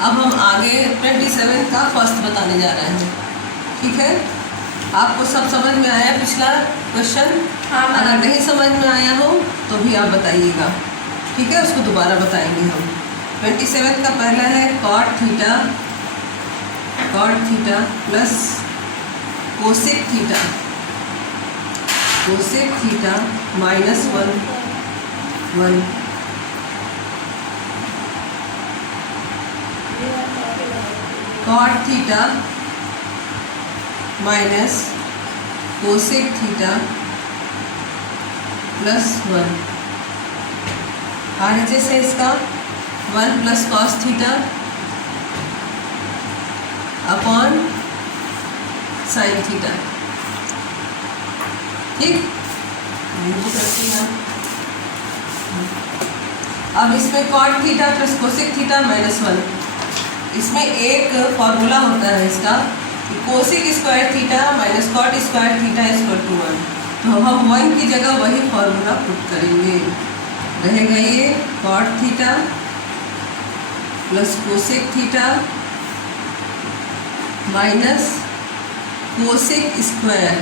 अब हम आगे 27 का फर्स्ट बताने जा रहे हैं। ठीक है, आपको सब समझ में आया पिछला क्वेश्चन? हाँ, अगर नहीं समझ में आया हो तो भी आप बताइएगा। ठीक है, उसको दोबारा बताएंगे हम। 27 का पहला है cot theta plus cosec theta minus 1 cot theta minus cosec theta plus 1। RHS है इसका 1 plus cos theta upon sine theta. ठीक, करते हैं। अब इसमें cot theta plus cosec theta minus 1, इसमें एक फॉर्मूला होता है इसका, cosec square theta minus cot square theta equal to 1। तो हम 1 की जगह वही फॉर्मूला पुट करेंगे। रहेगा ये cot theta plus cosec theta minus cosec square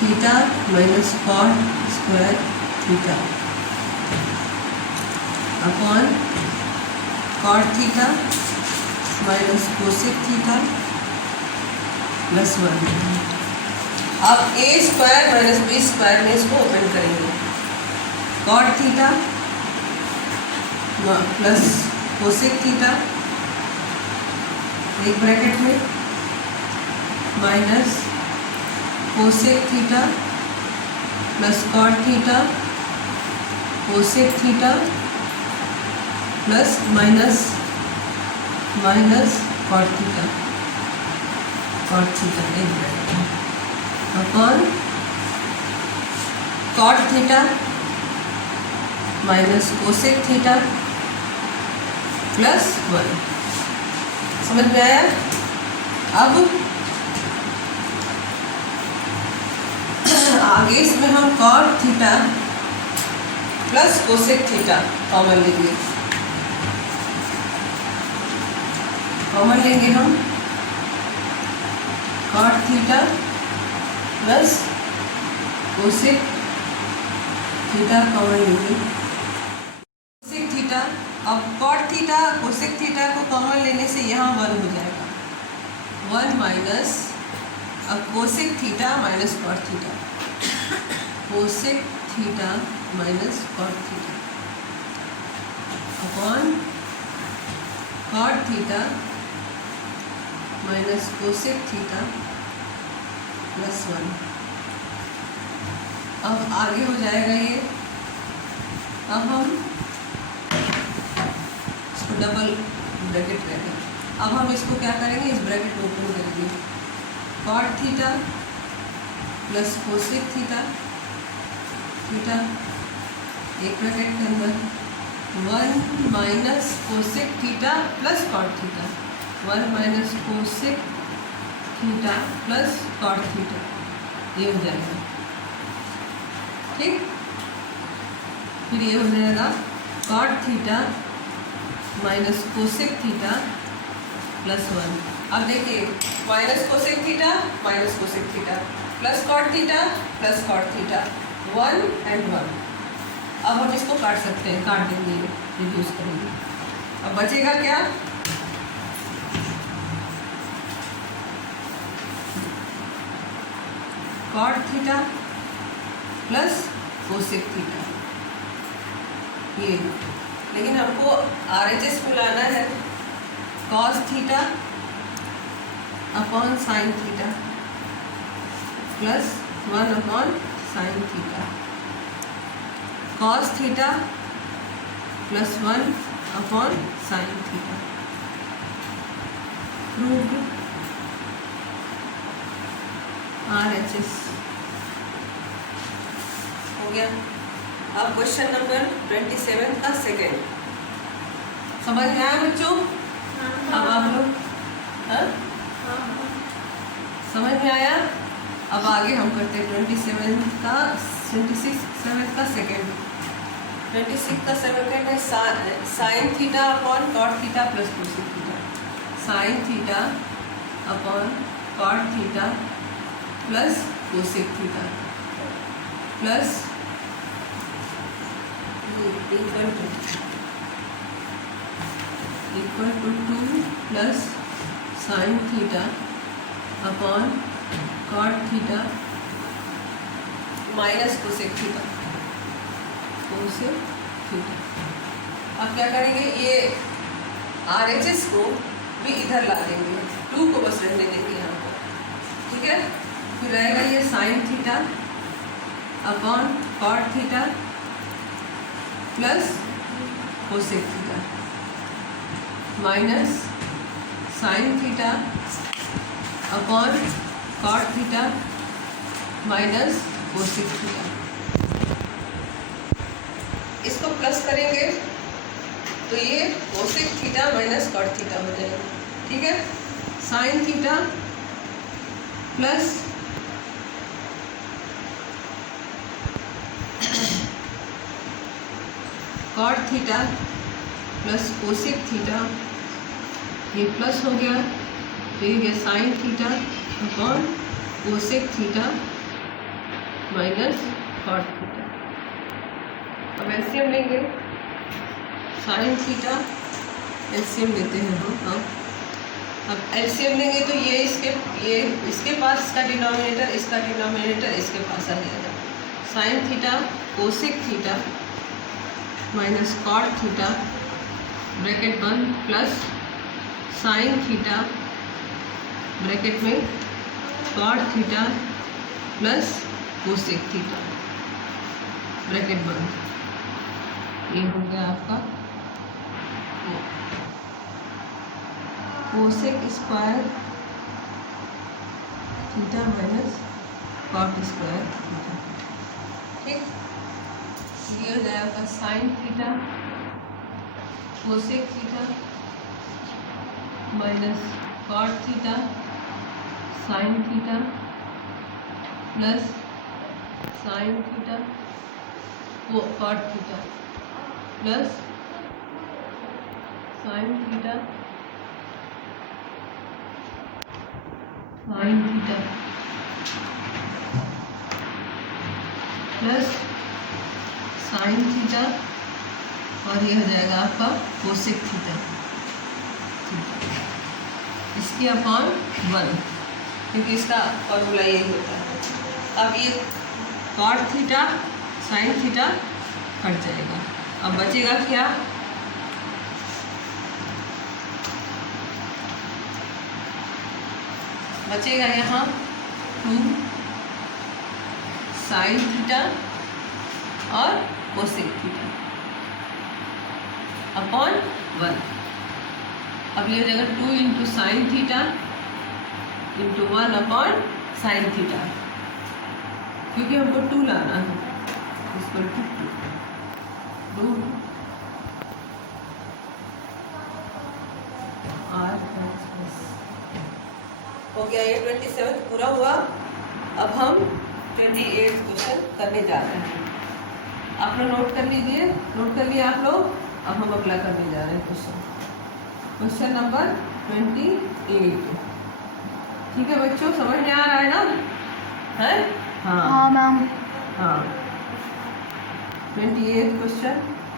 theta minus cot square theta upon cot theta minus cosec theta plus 1। अब A square minus B square में इसको ओपन करेंगे। Cot theta plus cosec theta एक bracket में minus cosec theta plus cot theta cosec theta plus minus cot theta एक bracket में upon cot theta minus cosec theta plus 1। समझ में आया? अब आगे इसमें हम cot theta plus cosec theta common लेंगे। हम cot theta plus cosec theta common लेंगे। कोसेक थीटा, अब कॉट थीटा कोसेक थीटा को कॉमन लेने से यहाँ 1 हो जाएगा। 1 माइनस अब cosec theta minus cot theta, cosec theta minus cot theta upon cot theta minus cosec theta plus 1। अब आगे हो जाएगा ये। अब हम इसको डबल ब्रैकेट करेंगे। अब हम इसको क्या करेंगे, इस ब्रैकेट को ओपन करेंगे। Cot theta plus cosec theta एक ब्रैकेट के अंदर 1 minus cosec theta plus cot theta 1 minus cosec theta plus cot theta, ये हो जाएगा। ठीक, फिर ये हो जाएगा cot theta minus cosec theta plus 1। अब देखिए minus cosec theta minus cosec theta plus cot theta plus cot theta 1 and 1। अब हम इसको काट सकते हैं, काट देंगे, रिड्यूस करेंगे। अब बचेगा क्या, cot theta plus cosec theta ये, लेकिन हमको RHS को लाना है। Cos theta upon sine theta plus 1 upon sine theta, cos theta plus 1 upon sine theta. Proved RHS हो गया। अब क्वेश्चन नंबर 27 का सेकेंड समझ में आया बच्चों? अब आप लोग समझ में आया? अब आगे हम करते हैं 26 का सेकेंड। 26 का सेकंड है sine theta upon cot theta plus cosec theta. Sine theta upon cot theta plus cosec theta plus equal to 2 plus sine theta upon cot theta minus cosec theta. Cosec theta. अब क्या करेंगे, ये RHS को भी इधर ला देंगे, 2 को बस रहने देंगे यहाँ पर, ठीक है। फिर रहेगा ये sine theta upon cot theta plus cosec theta minus sine theta upon cot theta minus cosec theta. इसको प्लस करेंगे तो ये cosec theta minus cot theta हो जाएगा, ठीक है। Sine theta plus cot theta plus cosec theta, ये plus हो गया तो ये sine theta upon cosec theta minus cot theta. अब एलसीएम लेंगे, साइन थीटा एलसीएम लेते हैं हम। अब एलसीएम लेंगे तो ये इसके पास का डिनोमिनेटर, इसका डिनोमिनेटर इसके पास आ जाएगा। Sine theta cosec theta minus cot theta bracket बंद प्लस साइन थीटा ब्रैकेट में cot theta plus cosec theta bracket बंद। ये हो गया आपका cosec square theta minus cot square theta, ठीक। ये हो जाएगा आपका sine theta cosec theta minus cot theta sine theta plus sine theta cot theta plus sine theta sine theta plus sine theta और ये हो जाएगा आपका कोसेक थीटा, इसकी अपॉन 1, क्योंकि इसका फॉर्मूला यही होता है। अब ये कॉट थीटा साइन थीटा हट जाएगा, अब बचेगा क्या, बचेगा यहाँ 2 साइन थीटा और कोसेक थीटा अपॉन 1। अब ये हो जाएगा 2 into sine theta into 1 upon sine theta, क्योंकि हमको 2 लाना है, इसको 2 हो गया। ये 27 पूरा हुआ। अब हम 28 क्वेश्चन करने जा रहे हैं। आप लोग नोट कर लीजिए, नोट कर लिए आप लोग। अब हम अगला करने जा रहे हैं क्वेश्चन नंबर 28। ठीक है बच्चों, समझ में आ रहा है ना? है? हाँ मैम। हाँ 28 क्वेश्चन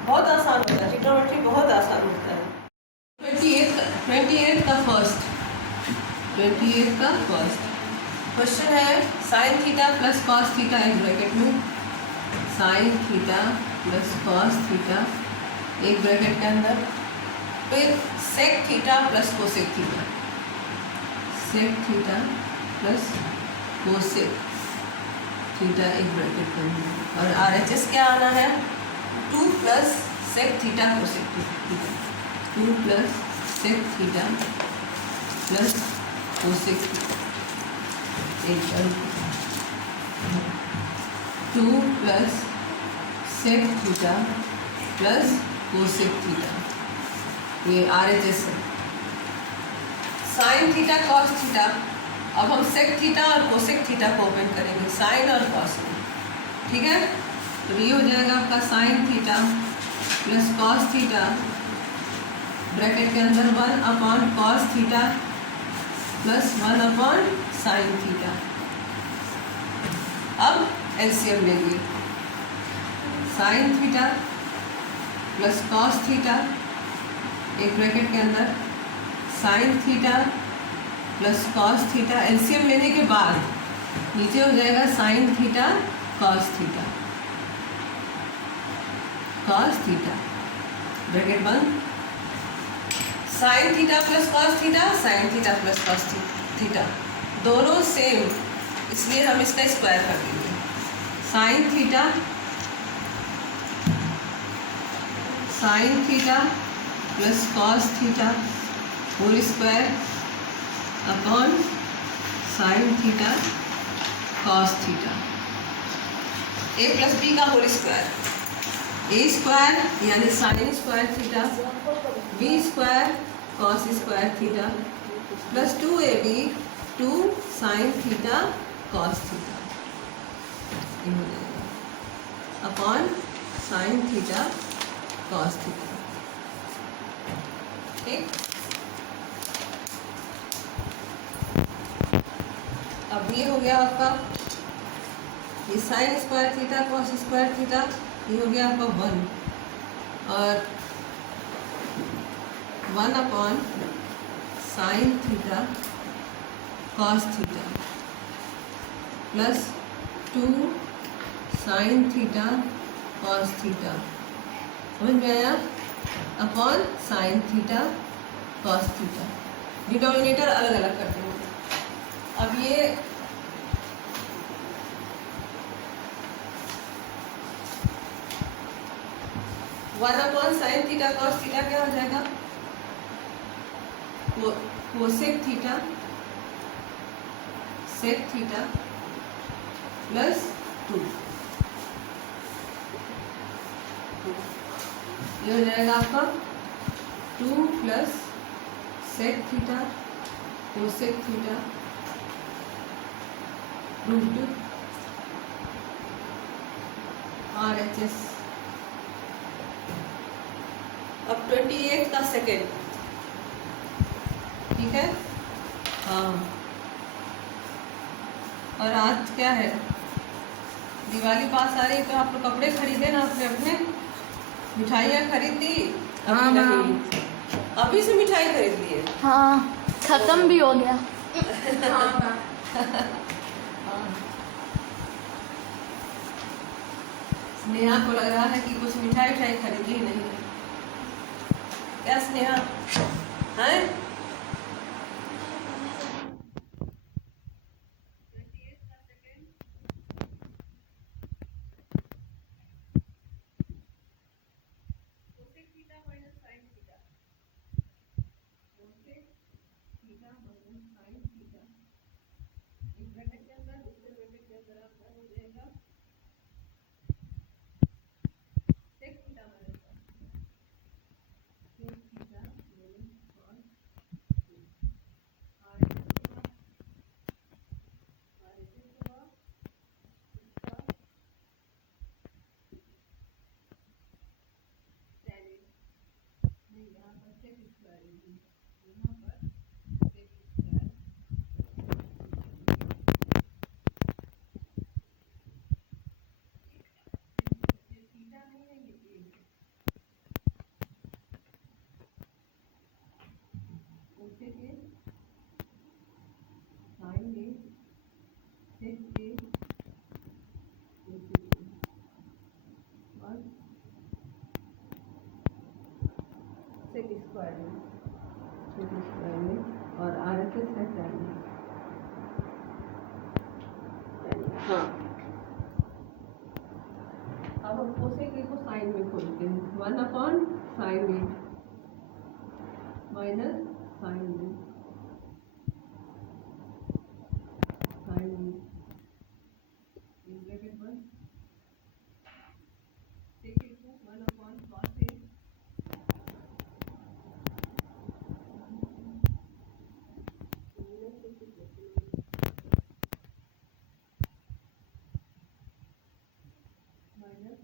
बहुत आसान होता है, ट्रिग्नोमेट्री बहुत आसान होता है। 28 का फर्स्ट क्वेश्चन है sine theta plus cos theta एक ब्रैकेट में, sine theta plus cos theta एक ब्रैकेट के अंदर, फिर sec theta plus cosec theta, sec theta plus cosec theta एक ब्रैकेट के अंदर, और RHS क्या आना है 2 plus sec theta cosec theta, 2 plus sec theta plus cosec equal 2 plus sec theta plus cosec theta, ये RHS है। साइन थीटा कॉस थीटा, अब हम सेक थीटा और कोसेक थीटा को ओपन करेंगे, साइन और कॉस में, ठीक है। तो ये हो जाएगा आपका sine theta plus cos theta bracket के अंदर 1/cos theta plus 1/sin theta. अब एलसीएम लेंगे, sine theta plus cos theta एक ब्रैकेट के अंदर sign theta plus cos theta, LCM लेने के बाद नीचे हो जाएगा sine theta cos theta, cos theta bracket बंद, sign theta plus cos theta, sine theta plus cos theta दोनों सेम, इसलिए हम इसका स्क्वायर कर देंगे। Sine theta plus cos theta whole square upon sine theta cos theta, A plus B का whole square, A square यानी sine square theta B square cos square theta plus 2ab 2 sine theta cos theta ये हो जाएगा upon sine theta cos theta. ठीक, अब ये हो गया आपका, ये sine square theta cos square theta ये हो गया आपका 1 और 1/sin theta cos theta plus 2 sine theta cos theta, समझ में आया, upon sine theta cos theta. Denominator अलग अलग करते हैं। अब ये one upon sine theta cos theta क्या हो जाएगा, cosec theta sec theta plus 2 ये हो जाएगा आपका 2 plus sec theta cosec theta root RHS। अब 28 का सेकेंड, ठीक है, हाँ, और आज क्या है, दिवाली पास आ रही, तो आप लोग कपड़े खरीदे ना अपने अपने, मिठाइयाँ खरीद दी? हाँ मैम, अभी से मिठाई खरीद ली है? हाँ, खत्म भी हो गया। स्नेहा को लग रहा है कि कुछ मिठाई खरीदी नहीं है, क्या स्नेहा है? और RHS है चाहिए, हाँ। अब हम कोसेक को साइन में खोलते हैं, 1/sin A minus sine A bracket 1 sec 1/cos A minus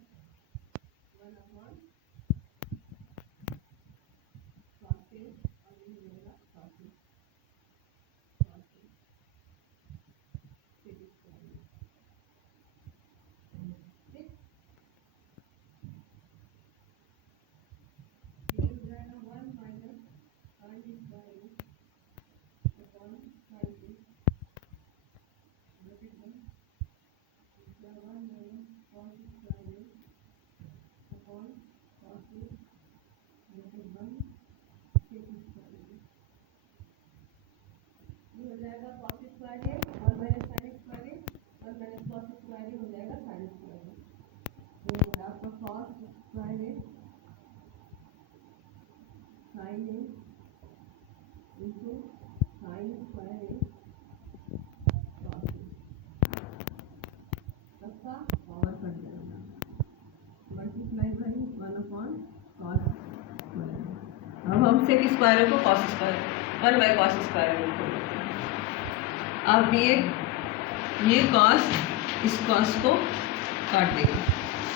जाएगा cos square A, 1 minus sine square A, 1 minus cos square A हो जाएगा साइन स्क्वायर ए। तो आपका cos square A sine A into sine square A cos A, सबका power cut जाएगा, multiply by 1/cos square. अब हम sec square को cos square 1/cos square लिखेंगे। अब ये कॉस इस कॉस को काट देगा,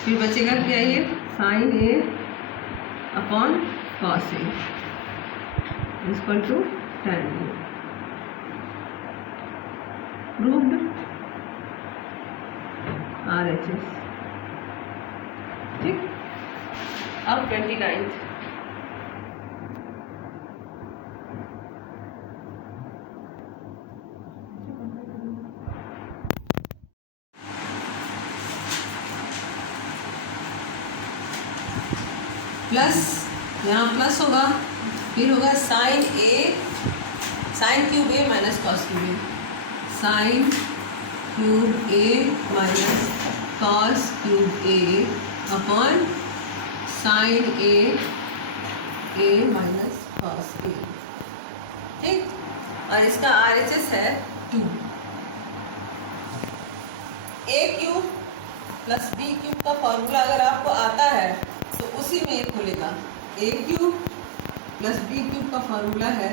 फिर बचेगा क्या, ये sine A upon cos A equal to tan A. Proved RHS। ठीक, अब 29 प्लस, यहाँ प्लस होगा, फिर होगा sine cube A minus cos cube A, sine cube A minus cos cube A upon sine A minus cos A. ठीक, और इसका RHS है 2। A cube plus B cube का फॉर्मूला अगर आपको आता है तो उसी में ये खुलेगा। A cube plus B cube का फॉर्मूला है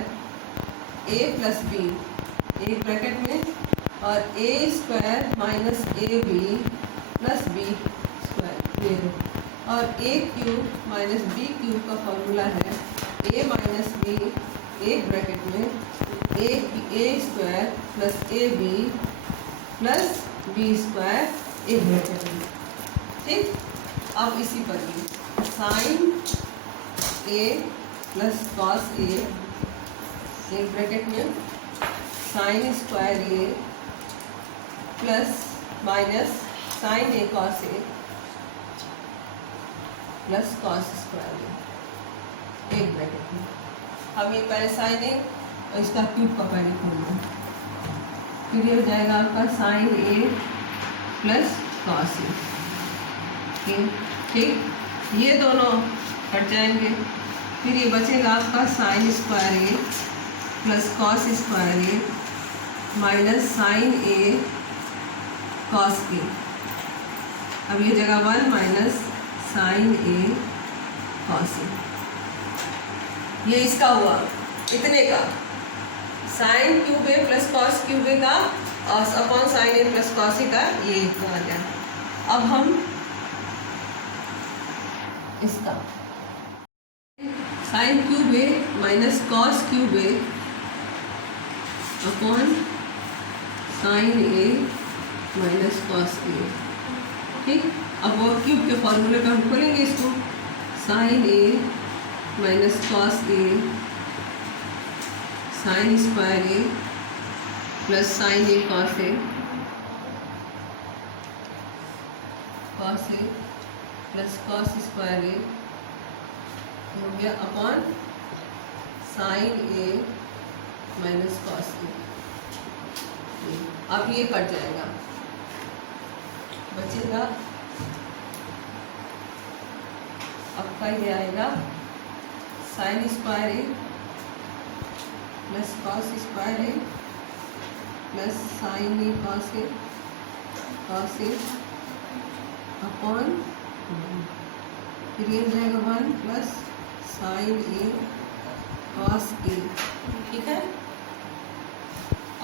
ए प्लस बी, एक ब्रैकेट में, और A square minus A B plus B square ये, और A cube minus B cube का फॉर्मूला है ए माइनस बी, एक ब्रैकेट में, A square plus A B plus B square एक ब्रैकेट में। ठीक, अब इसी पर भी sine A plus cos A, एक ब्रैकेट में, sine square A plus minus sine A cos A plus cos square A, एक ब्रैकेट में। हम ये पहले साइन ए और इसका क्यूब का पहले खोलना, फिर ये हो जाएगा आपका sine A plus cos A. ठीक, ये दोनों कट जाएंगे, फिर ये बचेगा आपका sign square A plus cos square A minus sine A cos A. अब ये जगह 1 minus sine A cos A, ये इसका हुआ इतने का, साइन क्यूब ए प्लस कॉस क्यूब ए का और upon sine A plus cos ए का, ये इतना आ गया। अब हम इसका sign cube A minus cos cube A upon sine A minus cos A. ठीक, अब वो क्यूब के फॉर्मूले का हम खोलेंगे इसको, sign A minus cos A sign square A plus sine A cos A plus cos square A हो गया upon sine A minus cos A. अब ये कट जाएगा, बचेगा आपका ये आएगा sign square A plus cos square A plus sine A cos A upon, फिर ये हो जाएगा 1 plus sine A cos A. ठीक है,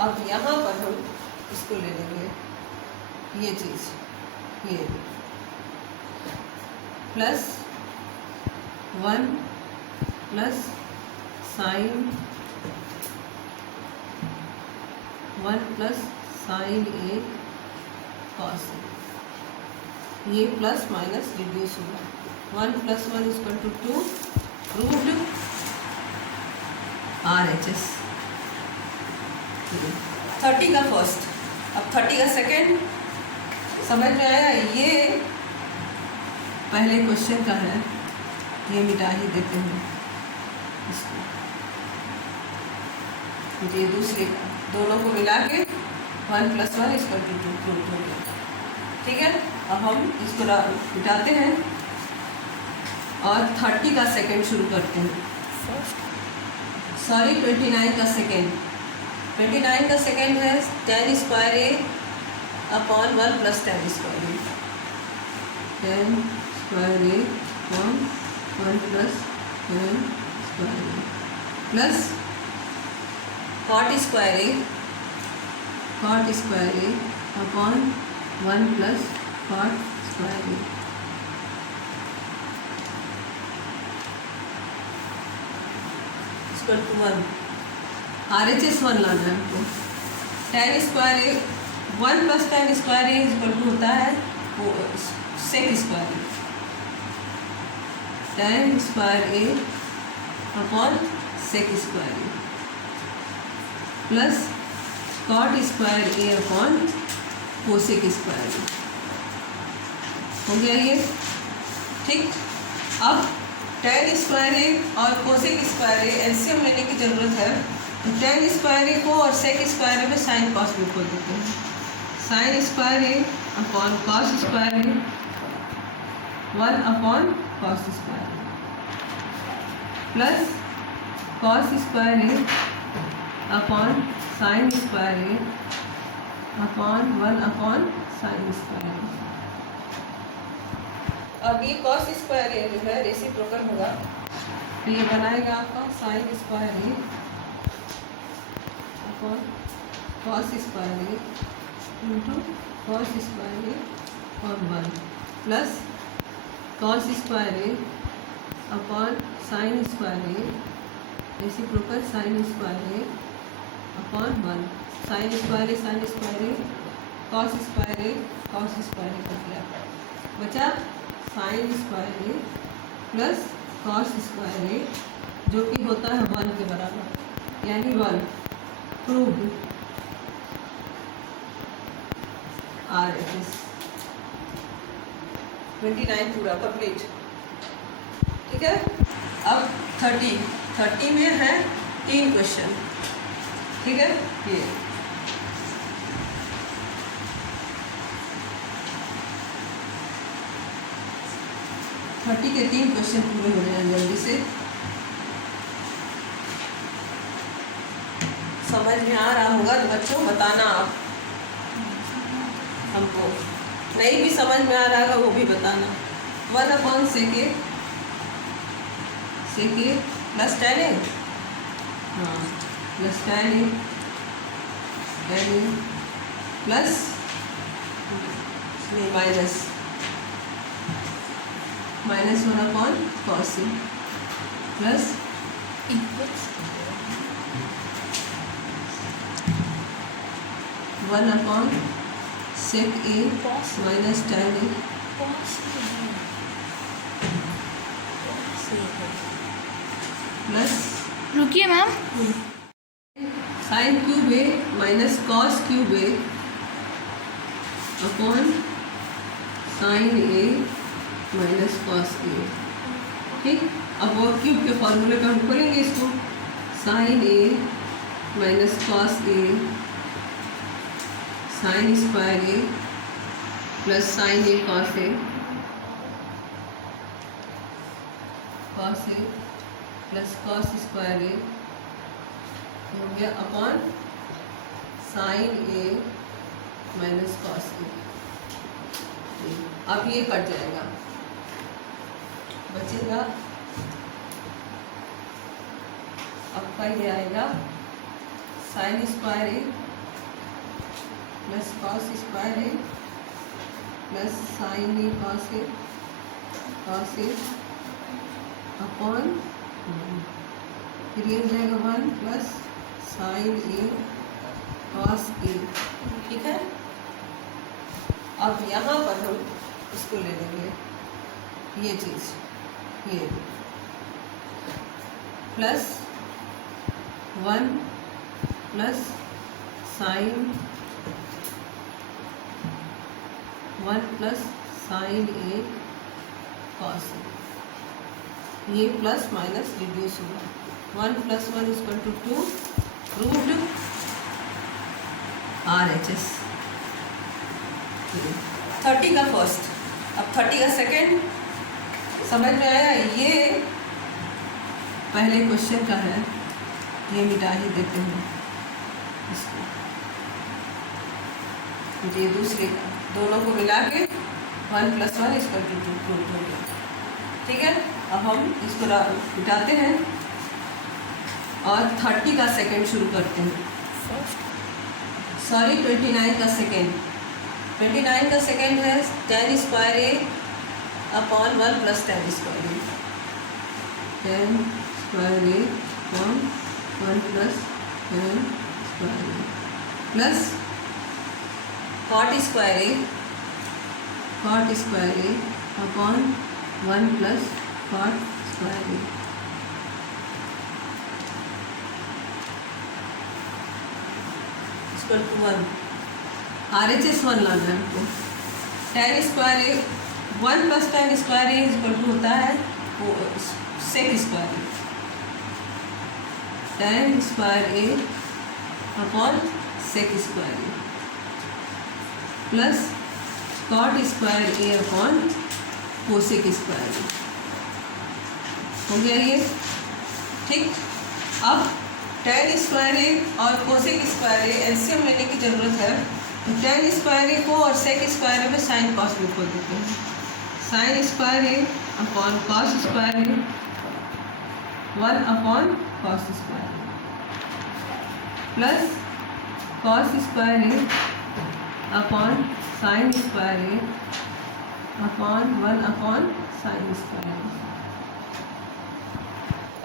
अब यहाँ पर हम इसको ले लेंगे, ये चीज़, ये plus 1 plus sine 1 plus sine A cos A, ये प्लस माइनस रिड्यूस होगा, 1 plus 1 equal to 2, proved RHS। 30 का फर्स्ट, अब 30 का सेकेंड समझ में आया। ये पहले क्वेश्चन का है, ये मिटा ही देते हैं इसको, ये दोनों को मिला के 1 + 1 = 2 प्रूव हो गया। ठीक है, अब हम इसको मिटाते हैं और 30 का सेकेंड शुरू करते हैं। 29 का सेकेंड। 29 का सेकेंड है tan² A upon 1 + tan² A। tan² A upon 1 + tan² A plus cot² A upon 1 + cot² A। = 1। RHS 1 लाना है हमको। tan² A 1 + tan² A = होता है sec² A। tan² A upon sec² A plus cot² A upon cosec² A। हो गया ये, ठीक। अब tan² A और cosec² A एलसीएम लेने की ज़रूरत है, तो tan² A को और sec² A में sin cos में खोल देते हैं। sin² A upon cos² A 1 upon cos² A plus cos² A upon sin² A upon 1 upon sin² A। अब ये cos² A जो है रेसिप्रोकल होगा, तो ये बनाएगा आपका sin² A upon cos² A into cos² A और 1 plus cos² A upon sin² A reciprocal sin² A upon 1 sin² A cos² A कर दिया, बचा sin² A plus cos² A जो कि होता है 1 के बराबर, यानी 1 प्रूव्ड। RHS 29 पूरा कंप्लीट। ठीक है, अब 30 में है 3 क्वेश्चन। ठीक है, ये 30 के 3 क्वेश्चन पूरे हो जाए जल्दी से। समझ में आ रहा होगा तो बच्चों बताना आप हमको, नहीं भी समझ में आ रहा होगा वो भी बताना। 1 upon sec A plus tan A, हाँ plus tan A plus minus 1 upon cos A plus 1 upon sec A minus tan A plus रुकिए ma'am, sin³ A minus cos³ A upon sin A minus cos A। ठीक, अब वो cube के फॉर्मूले का हम खोलेंगे इसको। sin A minus cos A sin² A plus sin A cos A plus cos² A हो गया upon sin A minus cos A। अब ये कट जाएगा, बचेगा आपका ये आएगा sin² A plus cos² A plus sin A cos A upon फिर ये हो जाएगा 1 plus sin A cos A। ठीक है, अब यहाँ पर हम इसको ले लेंगे, ये चीज़ ये plus 1 plus sin 1 plus sin A cos A, ये प्लस माइनस रिड्यूस हुआ। 1 + 1 = 2 प्रूव्ड। RHS। 30 का फर्स्ट, अब 30 का सेकेंड समझ में आया। ये पहले क्वेश्चन का है, ये मिटा ही देते हैं इसको, ये दूसरे का, दोनों को मिला के 1 + 1 = 2 प्रूव हो गया। ठीक है, अब हम इसको मिटाते हैं और 30 का सेकेंड शुरू करते हैं। 29 का सेकेंड, 29 का सेकेंड है tan² A upon 1 + tan² A, tan² A upon 1 + tan² A plus cot² A upon 1 + cot² A = 1। RHS 1 लाना है हमको। tan² A 1 + tan² A = होता है sec² A, tan² A upon sec² A plus cot² A upon cosec² A। हो गया ये, ठीक। अब tan² A और cosec² A एलसीएम लेने की ज़रूरत है, तो tan² A को और sec² A में साइन कॉस में खोल देते हैं। sin² A upon cos² A 1 upon cos² A plus cos² A upon sin² A upon 1 upon sin² A।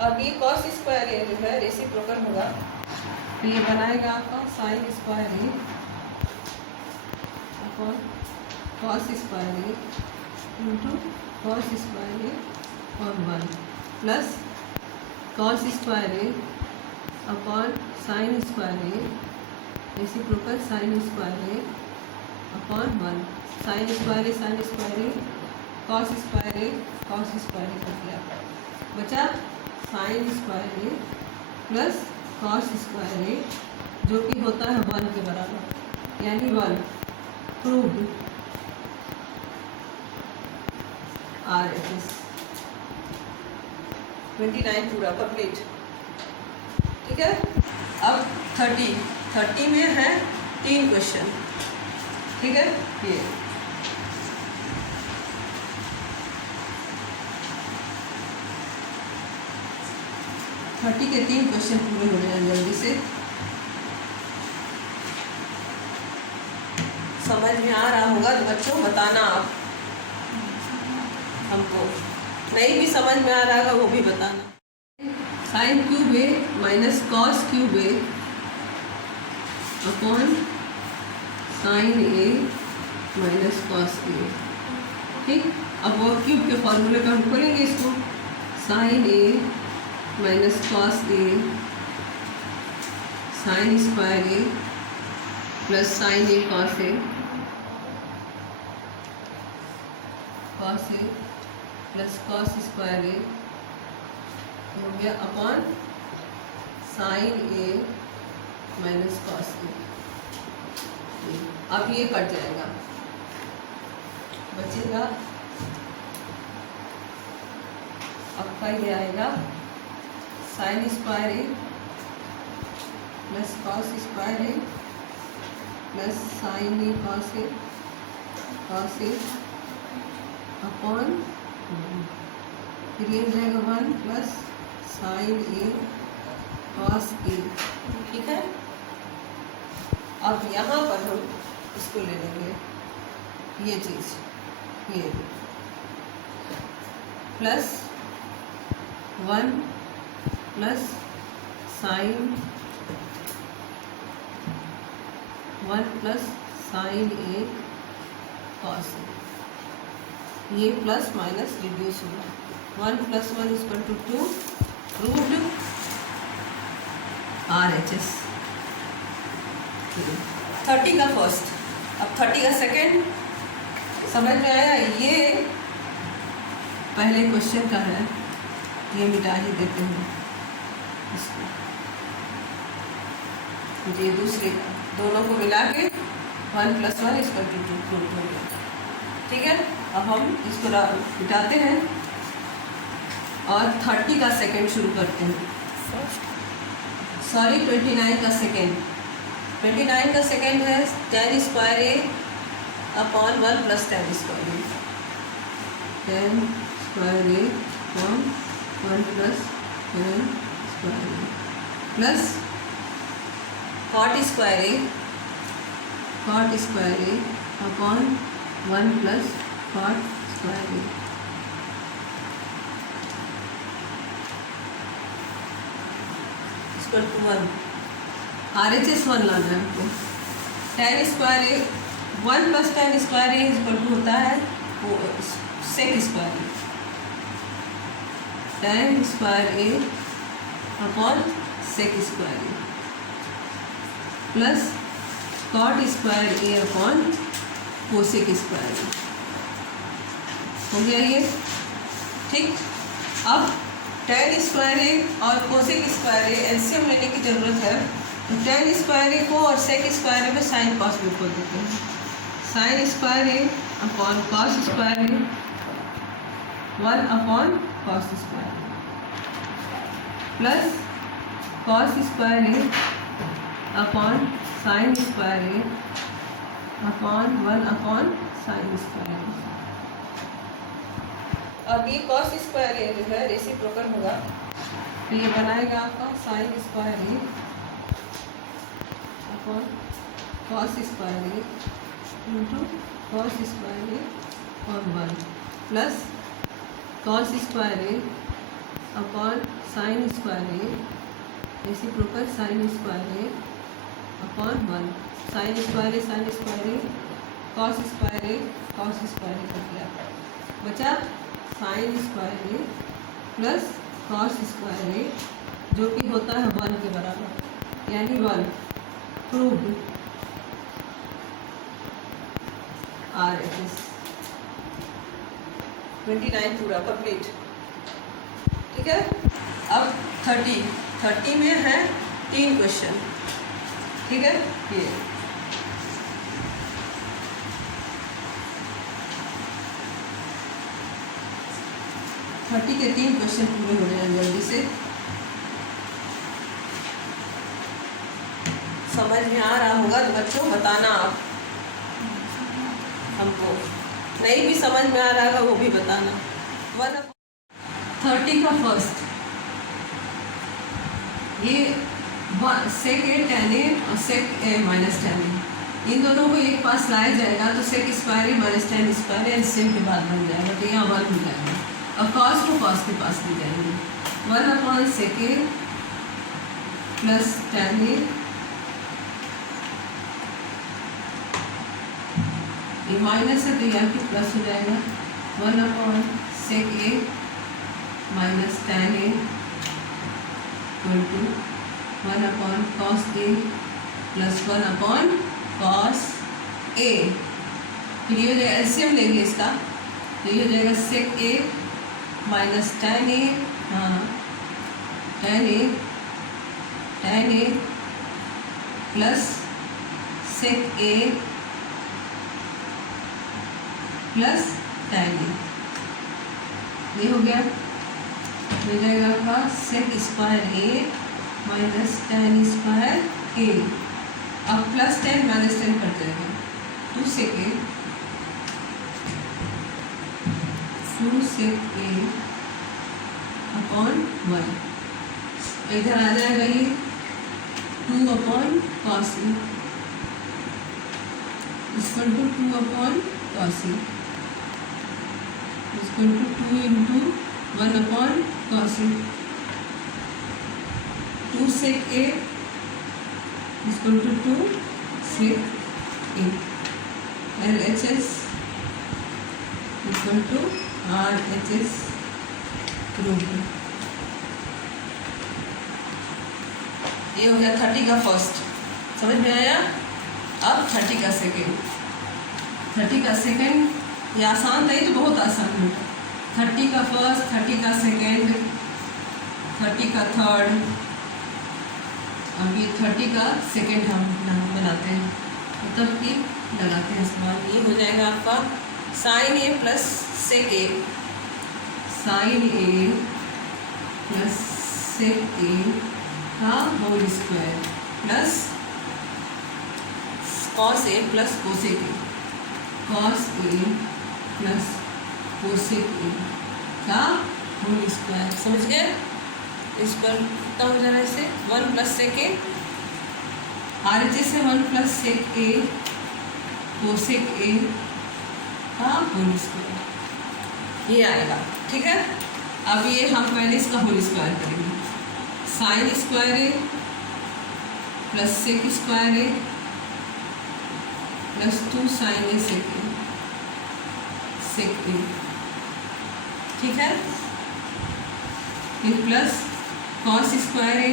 अब ये cos² A जो है रेसिप्रोकल होगा, तो ये बनाएगा आपका sin² A upon cos² A into cos² A और 1 plus cos² A upon sin² A reciprocal sin² A upon 1, sin² A sin² A cos² A cos² A कर दिया, बचा sin² A plus cos² A जो कि होता है 1 के बराबर, यानी 1 प्रूव्ड। RHS 29 पूरा कंप्लीट। ठीक है, अब 30 में है 3 क्वेश्चन। ठीक है, ये 30 के 3 क्वेश्चन पूरे हो जाएंगे जल्दी से। समझ में आ रहा होगा तो बच्चों बताना आप हमको, नहीं भी समझ में आ रहा होगा वो भी बताना। sin³ A minus cos³ A upon sin A minus cos A। ठीक, अब वो क्यूब के फॉर्मूले का हम खोलेंगे इसको, sin A minus cos A sin² A plus sin A cos A plus cos² A हो गया upon sin A minus cos A। अब ये कट जाएगा, बचेगा आपका ये आएगा sin² A plus cos² A plus sin A cos A upon, फिर ये हो जाएगा 1 plus sin A cos A। ठीक है, अब यहाँ पर हम इसको ले लेंगे, ये चीज़, ये plus 1 plus sin 1 plus sin A cos A, ये प्लस माइनस रिड्यूस होगा, 1 + 1 = 2 प्रूव्ड। RHS 30 का फर्स्ट, अब 30 का सेकेंड समझ में आया। ये पहले क्वेश्चन का है, ये मिटा ही देते हैं इसको, ये दूसरे का, दोनों को मिला के 1 + 1 = 2 प्रूव हो गया। ठीक है, अब हम इसको मिटाते हैं और 30 का सेकेंड शुरू करते हैं। 29 का सेकेंड। 29 का सेकेंड है tan² A upon 1 + tan² A। tan² A upon 1 + tan² A plus cot² A upon 1 + cot² A। = 1। RHS 1 लाना है आपको। tan² A 1 + tan² A = होता है sec² A। tan² A upon sec² A plus cot² A upon cosec² A। हो गया ये, ठीक। अब tan² A और cosec² A एलसीएम लेने की ज़रूरत है, तो tan² A को और sec² A में साइन कॉस में खोल देते हैं। sin² A upon cos² A 1 upon cos² A plus cos² A upon sin² A upon 1 upon sin² A। अब ये cos² A जो है रेसिप्रोकल होगा, तो ये बनाएगा आपका sin² A upon cos² A into cos² A और 1 plus cos² A upon sin² A reciprocal sin² A upon 1 sin² A sin² A cos² A cos² A कर दिया, बचा sin² A plus cos² A जो कि होता है 1 के बराबर, यानी 1 प्रूव्ड। RHS 29 पूरा कंप्लीट। ठीक है, अब 30 में है 3 क्वेश्चन। ठीक है, ये 30 के 3 क्वेश्चन पूरे हो रहे हैं जल्दी से। समझ में आ रहा होगा तो बच्चों बताना आप हमको, नहीं भी समझ में आ रहा होगा वो भी बताना। 30 का फर्स्ट, ये sec A tan A और sec A - tan A, इन दोनों को एक पास लाया जाएगा तो sec² A - tan² A LCM के बाद बन जाएगा, तो यहाँ 1 हो जाएगा। अब cos को cos के पास ले जाएंगे, 1 upon sec A plus tan A, ये माइनस है तो यहाँ की प्लस हो जाएगा, 1 upon sec A minus tan A equal to 1 upon cos A plus 1 upon cos A। फिर ये हो जाएगा, एलसीएम लेंगे इसका, तो ये हो जाएगा sec A minus tan A, हाँ tan A plus sec A plus tan A। ये हो गया, हो जाएगा आपका sec² A minus tan² A। अब प्लस 10 माइनस 10 कट जाएगा, 2 sec A अपॉन 1, इधर आ जाएगा ये 2 upon cos A equal to 2 upon cos A equal to 2 into 1 upon cos A, 2 sec A equal to 2 sec A। LHS equal to RHS proved. ये हो गया 30 का first, समझ में आया। अब 30 का सेकेंड। 30 का सेकेंड ये आसान था, ये तो बहुत आसान होगा। 30 का फर्स्ट, 30 का सेकेंड, 30 का थर्ड अब ये 30 का सेकेंड हम बनाते हैं, मतलब कि लगाते हैं सवाल। ये हो जाएगा आपका sine A plus sec A, sine A plus sec A का whole square plus cos A plus cosec A, cos A plus cosec A का होल स्क्वायर। समझ गए? इस पर कितना हो जा रहा है इससे 1 प्लस सेक ए, RHS से 1 plus sec A cosec A का होल स्क्वायर ये आएगा। ठीक है, अब ये हम पहले इसका होल स्क्वायर करेंगे। Sign square A plus sec square A plus 2 sign ए सेक ए, ठीक है। फिर plus cos square A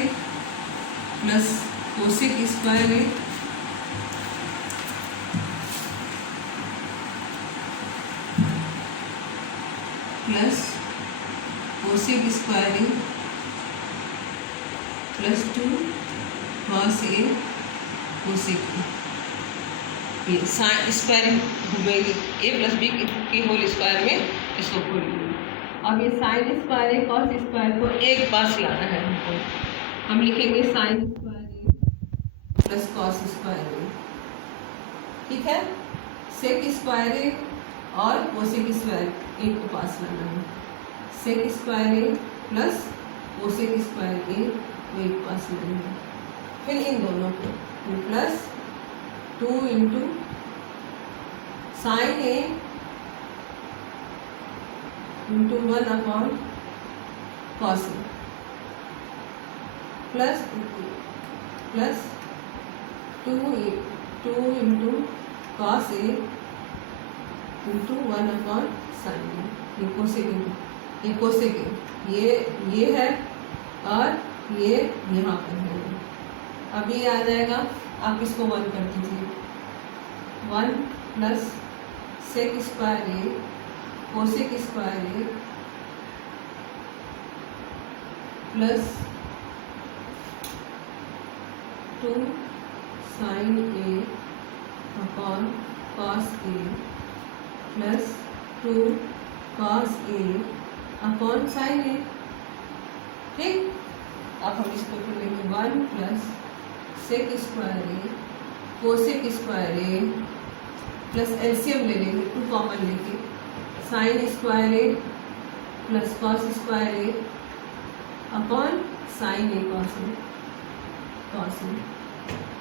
plus cosec square A plus cosec square A plus 2 cos A cosec A. ये साइन स्क्वायर हो गई ए प्लस बी के whole square में इसको खोल लीजिए। अब ये sine square A cos square को एक पास लाना है हमको। हम लिखेंगे sign square A plus cos square ए, ठीक है। सेक स्क्वायर ए और कोसेक स्क्वायर ए को पास लाना है। सेक square A plus cosec square ए को एक पास लाना है। फिर इन दोनों को plus 2 into sine A into 1 upon cos A plus 2 into cos A into 1 upon sine ए। ये कोसेक ए ये है और ये यहाँ पर है। अब ये आ जाएगा, आप इसको 1 कर दीजिए। 1 plus sec square A cosec square A plus 2 sign A upon cos A plus 2 cos A upon sine ए। ठीक, अब हम इसको फिर लेंगे 1 plus sec square A cosec square A plus LCM ले लेंगे 2 कॉमन लेके sign square A plus cos square A upon sine A cos ए।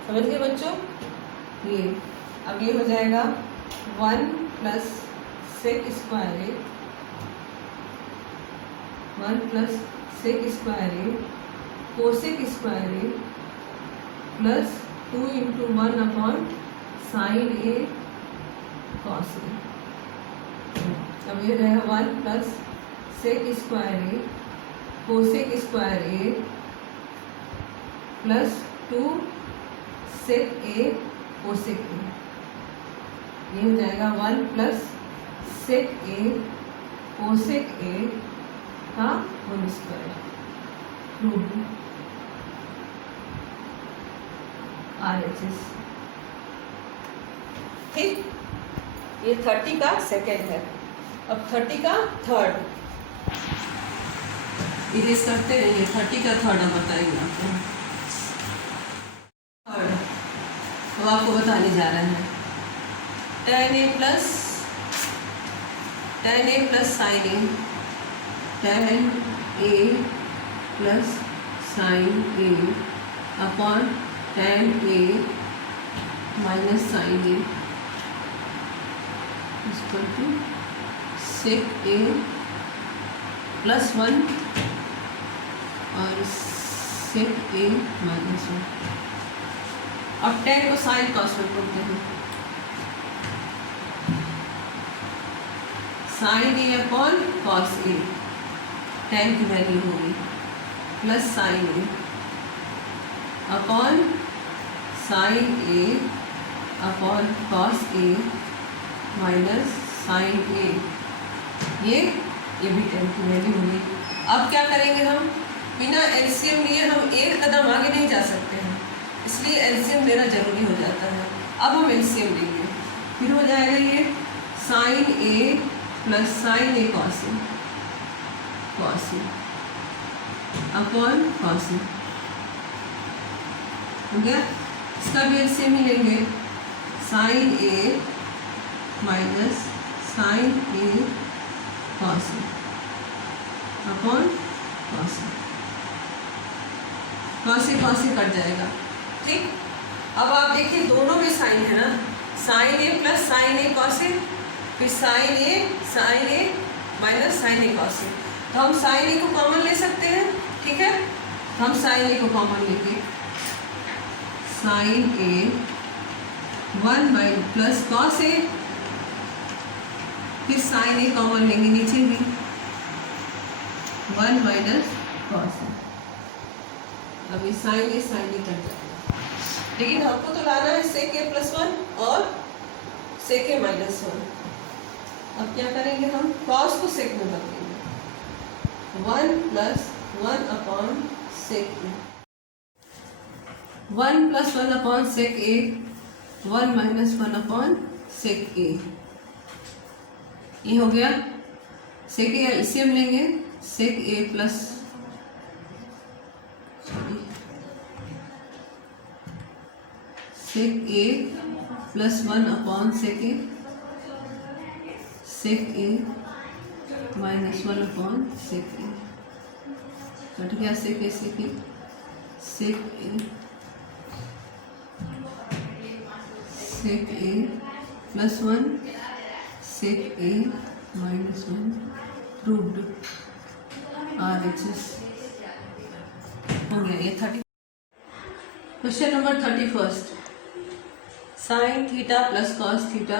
समझ गए बच्चों? ये अब ये हो जाएगा 1 plus sec square A 1 plus sec square A cosec square A plus 2 into 1 upon sine A cos A. अब ये रहेगा 1 plus sec square A cosec square A plus 2 sec A cosec A. ये हो जाएगा 1 plus sec A cosec A का whole square RHS। ठीक, ये 30 का सेकेंड है। अब 30 का थर्ड इरेज करते हैं। ये 30 का थर्ड हम बताएंगे आपको। थर्ड तो आपको बताने जा रहे हैं tan A plus sine A, tan A plus sine A upon tan A minus sine A equal to sec A plus 1 और सेक ए माइनस 1। अब tan को साइन कॉस में पढ़ते हैं। Sign A upon cos A, tan की value होगी plus sine A upon sine A upon cos A minus sine ए। ये भी tan की वैल्यू होगी। अब क्या करेंगे हम? बिना एलसीएम लिए हम एक कदम आगे नहीं जा सकते हैं। एलसीएम लेना जरूरी हो जाता है। अब हम एलसीएम लेंगे, फिर हो जाएगा ये sine A plus sine A cos A upon cos ए हो गया। इसका भी एलसीएम ही लेंगे, sign A minus sine A cos A upon cos A cut जाएगा। ठीक, अब आप देखिए दोनों में साइन है ना, sign A plus sine A cos ए, फिर sign A minus sine A cos ए। तो हम साइन ए को कॉमन ले सकते हैं, ठीक है। हम साइन ए को कॉमन लेंगे, साइन ए 1 माइनस प्लस कॉस ए, फिर साइन ए कॉमन लेंगे नीचे भी 1 माइनस कॉस ए। अभी साइन ए कट जाएगा, लेकिन हमको तो लाना है सेक ए प्लस 1 और सेक ए माइनस 1। अब क्या करेंगे, हम कॉस को सेक में बदलेंगे, 1 प्लस 1 अपॉन सेक ए, 1 प्लस 1 अपॉन सेक ए, 1 माइनस 1 अपॉन सेक ए। ये हो गया। सेक ए एलसीएम लेंगे, सेक A plus sec A plus 1 upon sec A minus 1 upon sec A, cut गया सेक A plus 1 sec A minus 1 proved RHS हो गया। ये 30। Question number 31, sign theta plus cos theta,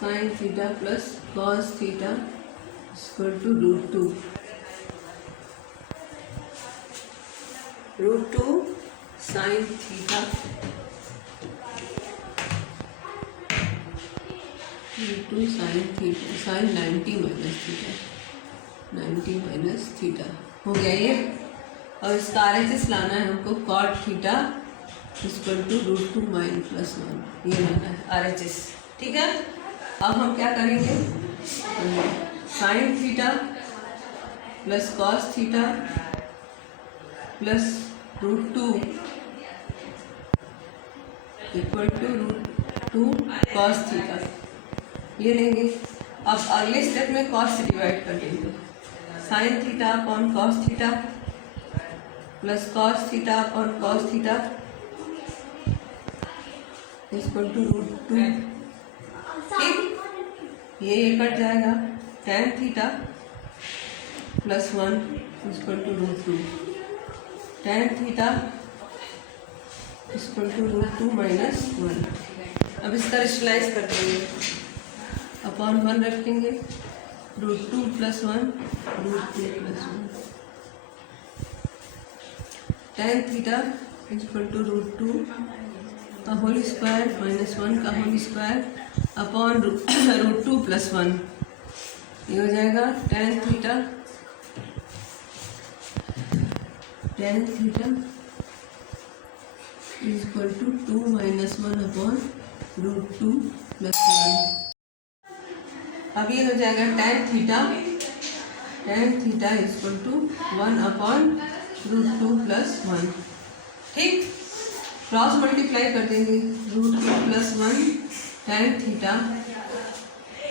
sine theta plus cos theta equal to root two sine theta sine 90 minus theta हो गया ये। और इसका RHS लाना है हमको, cot theta equal to root 2 minus plus 1, ये लाना है RHS, ठीक है। अब हम क्या करेंगे, sine theta plus cos theta plus root 2 equal to root 2 cos theta, ये लेंगे। अब अगले स्टेप में कॉस से डिवाइड कर देंगे, sine theta upon cos theta plus cos theta upon cos theta equal to root 2, ठीक। ये कट जाएगा, tan theta plus 1 equal to root 2, tan theta equal to root 2 minus 1। अब इसका रेशनलाइज कर देंगे, अपॉन 1 रखेंगे, root 2 plus 1 tan theta equal to root 2 का whole square minus 1 का whole square upon root 2 plus 1, ये हो जाएगा tan theta equal to 2 minus 1 upon root 2 plus 1। अब ये हो जाएगा tan theta equal to 1 upon root 2 plus 1, ठीक। क्रॉस मल्टीप्लाई कर देंगे, root 2 plus 1 tan theta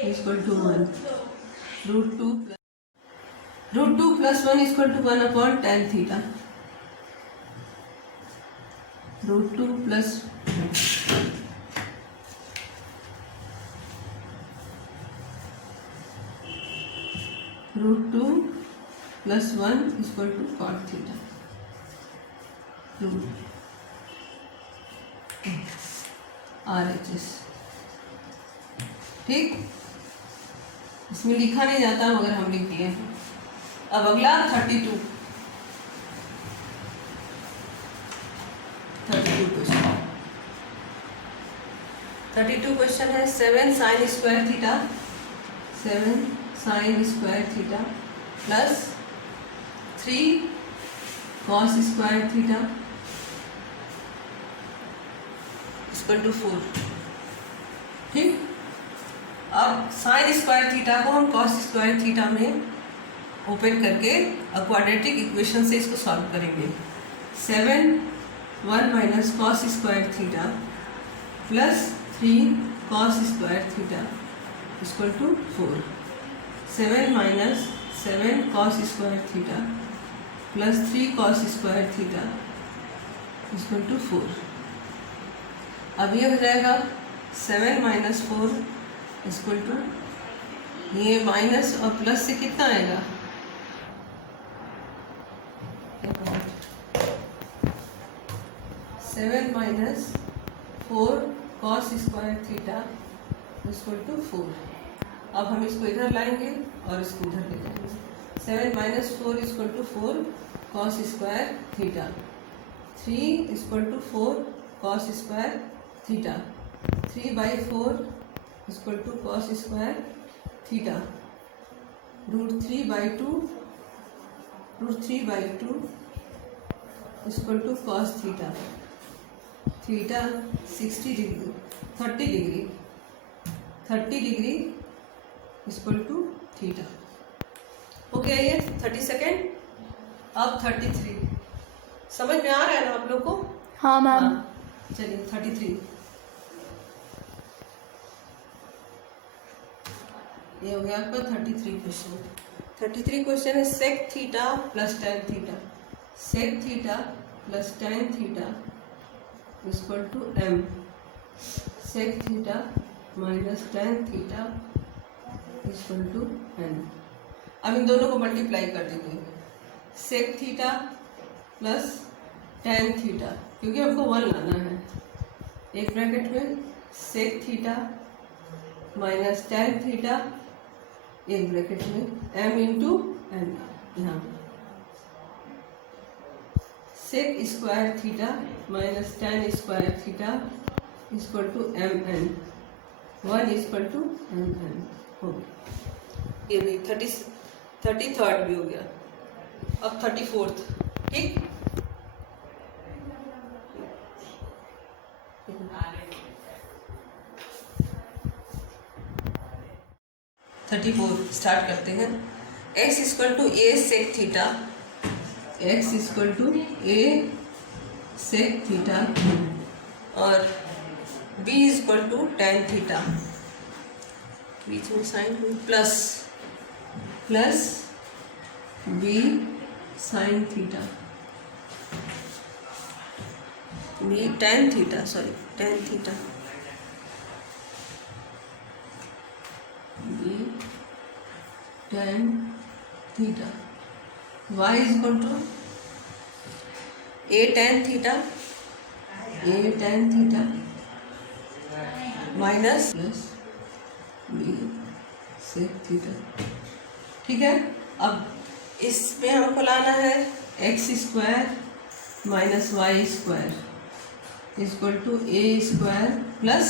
equal to 1, root 2 plus 1 equal to 1 upon tan theta, root 2 plus root 2 plus 1 equal to cot theta, root RHS, ठीक। इसमें लिखा नहीं जाता मगर हम लिख दिए। अब अगला 32 क्वेश्चन है, 7 sine square theta plus 3 cos square theta equal to 4। ठीक, अब साइन स्क्वायर थीटा को हम कॉस स्क्वायर थीटा में ओपन करके क्वाड्रेटिक इक्वेशन से इसको सॉल्व करेंगे। 7 1 minus cos square theta plus 3 cos square theta equal to 4। 7 minus 7 cos square theta plus 3 cos square theta equal to 4। अब ये हो जाएगा 7 माइनस 4 इक्वल टू, ये माइनस और प्लस से कितना आएगा, 7 minus 4 cos square theta equal to 4। अब हम इसको इधर लाएंगे और इसको इधर ले जाएंगे। 7 minus 4 equal to 4 cos square theta, 3 equal to 4 cos square theta, 3/4 equal to cos square theta, √3/2 equal to cos theta, theta 30 degree equal to theta. हो गया ये 32। अब 33 समझ में आ रहा है ना आप लोग को? हाँ मैम। चलिए 33, ये हो गया आपका 33 क्वेश्चन। 33 क्वेश्चन है sec theta plus tan theta, sec theta plus tan theta equal to m, sec theta minus tan theta equal to n। अब इन दोनों को मल्टीप्लाई कर देंगे, sec theta plus tan theta, क्योंकि हमको 1 लाना है, एक ब्रैकेट में sec theta minus tan theta, एक ब्रैकेट में m इंटू n, यहाँ sec square theta minus tan square theta equal to mn, 1 equal to mn हो गया। ये भी 33rd भी हो गया। अब 34th, ठीक, स्टार्ट करते हैं। x equal to a sec theta, x equal to a sec theta और b equal to tan theta, बीच में साइन हुई, plus b sine theta, b tan theta, sorry tan theta, b tan theta, y equal to a tan theta, minus plus b sec theta. ठीक है, अब इसमें हमको लाना है X square minus Y square equal to A square plus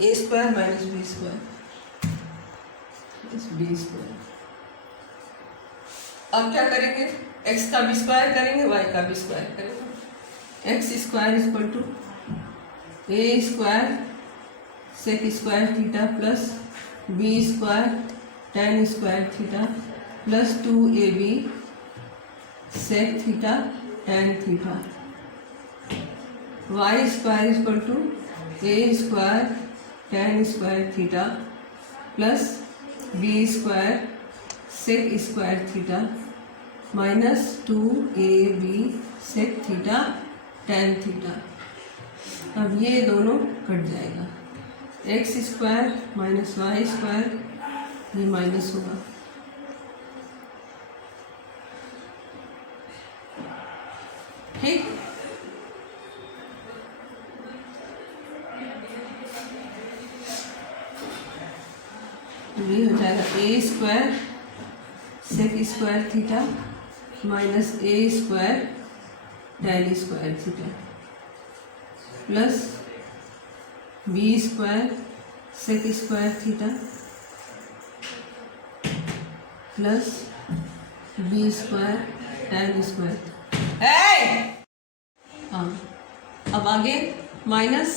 A square minus B square B square. अब क्या करेंगे, x का भी स्क्वायर करेंगे, y का भी स्क्वायर करेंगे। X square equal to A square sec square theta plus B square tan square theta plus 2ab sec theta tan theta, y square equal to A square tan square theta plus B square sec square theta minus 2ab sec theta tan theta. अब ये दोनों cut जाएगा, X square minus Y square, ये minus होगा, ठीक। ये हो जाएगा A square sec square theta minus A square tan square theta plus B square sec square theta plus B square tan square. हाँ, अब आगे minus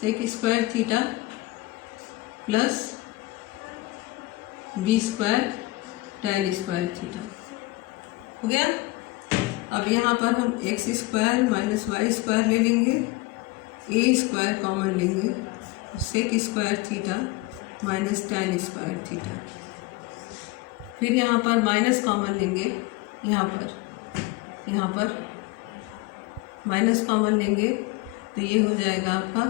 sec square theta plus B square tan square theta हो गया। अब यहाँ पर हम X square minus Y square ले लेंगे, ए स्क्वायर कॉमन लेंगे, sec square theta minus tan square theta. फिर यहाँ पर माइनस कॉमन लेंगे, यहाँ पर माइनस कॉमन लेंगे तो ये हो जाएगा आपका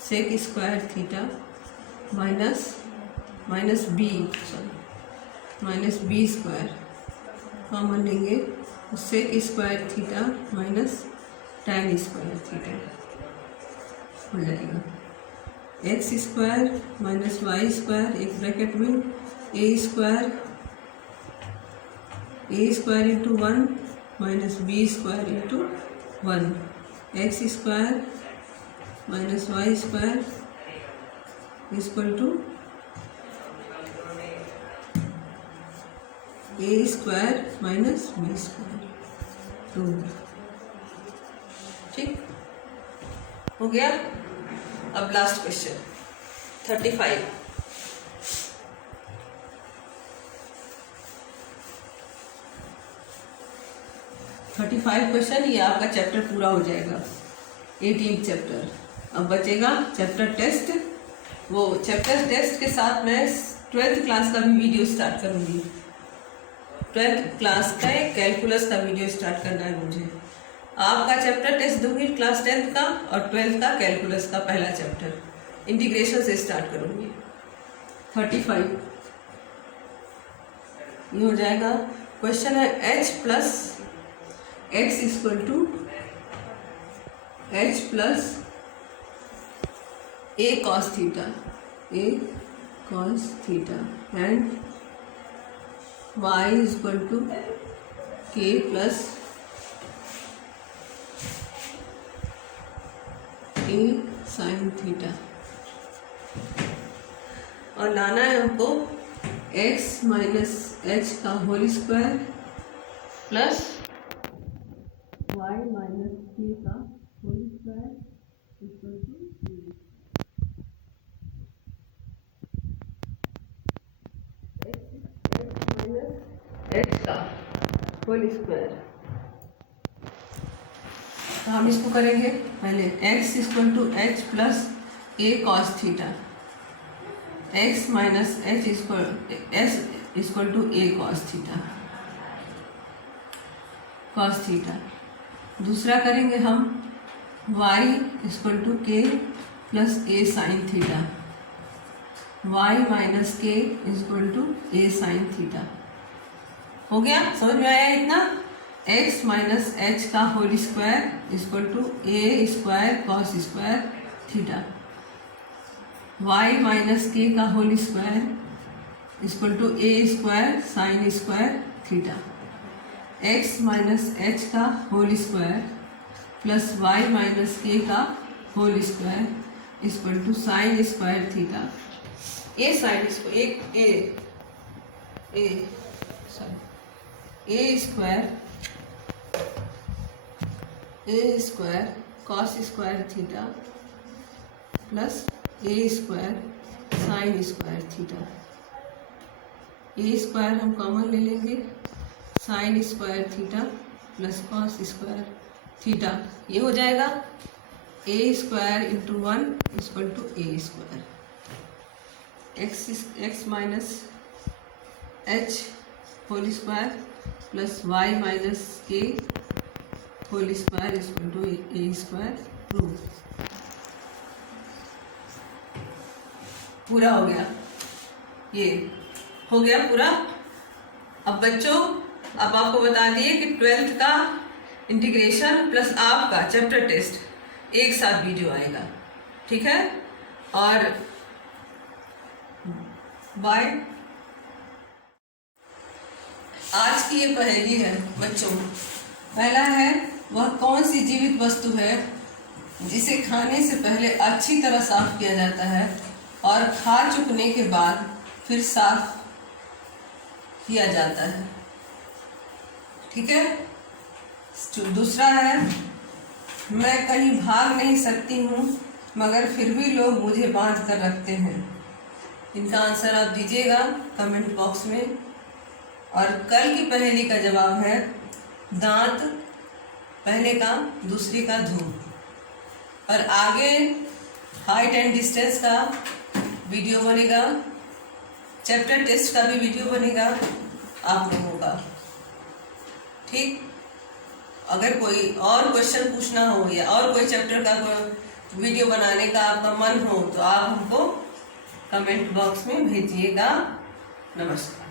sec square theta minus B square common लेंगे तो sec square theta minus tan square theta हो जाएगा। X square minus Y square एक ब्रैकेट में A square into 1 minus B square into 1 X square minus Y square equal to A square minus B square 2। ठीक हो गया। अब last question 35। 35 question, ये आपका चैप्टर पूरा हो जाएगा, 18 चैप्टर। अब बचेगा चैप्टर टेस्ट। वो चैप्टर टेस्ट के साथ मैं 12th क्लास का भी वीडियो स्टार्ट करूंगी। 12th क्लास का कैलकुलस का वीडियो स्टार्ट करना है मुझे। आपका चैप्टर टेस्ट दूंगी क्लास 10th का, और 12th का कैलकुलस का पहला चैप्टर इंटीग्रेशन से स्टार्ट करूंगी। 35 ये हो जाएगा। क्वेश्चन है h plus x equal to h plus a cos theta and y equal to k plus a sine theta. और लाना है हमको x माइनस h का whole square plus y minus k का whole square equal to x minus h का whole square. तो हम इसको करेंगे पहले x equal to h plus a cos theta, x minus h equal to a cos theta. दूसरा करेंगे हम y equal to k plus a sine theta, y minus k equal to a sine theta. हो गया, समझ में आया इतना? x minus h का whole square equal to a square cos square theta, y minus k का whole square equal to a square sine square theta, x minus h का whole square plus y minus k का whole square equal to sine square theta, a sine a square cos square theta plus a square sine square theta. a square हम common ले लेंगे, sine square theta plus cos square theta, ये हो जाएगा a square into 1 equal to a square. x minus h whole square plus y minus k whole square equal to a square root. पूरा हो गया, ये हो गया पूरा। अब बच्चों, अब आपको बता दिए कि 12th का इंटीग्रेशन प्लस आपका चैप्टर टेस्ट एक साथ वीडियो आएगा, ठीक है? और बाय। आज की ये पहेली है बच्चों। पहला है, वह कौन सी जीवित वस्तु है जिसे खाने से पहले अच्छी तरह साफ किया जाता है और खा चुकने के बाद फिर साफ किया जाता है? ठीक है। दूसरा है, मैं कहीं भाग नहीं सकती हूँ मगर फिर भी लोग मुझे बांध कर रखते हैं। इनका आंसर आप दीजिएगा कमेंट बॉक्स में। और कल की पहेली का जवाब है दांत, पहले का, दूसरी का धूप। और आगे हाइट एंड डिस्टेंस का वीडियो बनेगा, चैप्टर टेस्ट का भी वीडियो बनेगा आप लोगों का। ठीक, अगर कोई और क्वेश्चन पूछना हो या और कोई चैप्टर का कोई वीडियो बनाने का आपका मन हो तो आप हमको कमेंट बॉक्स में भेजिएगा। नमस्कार।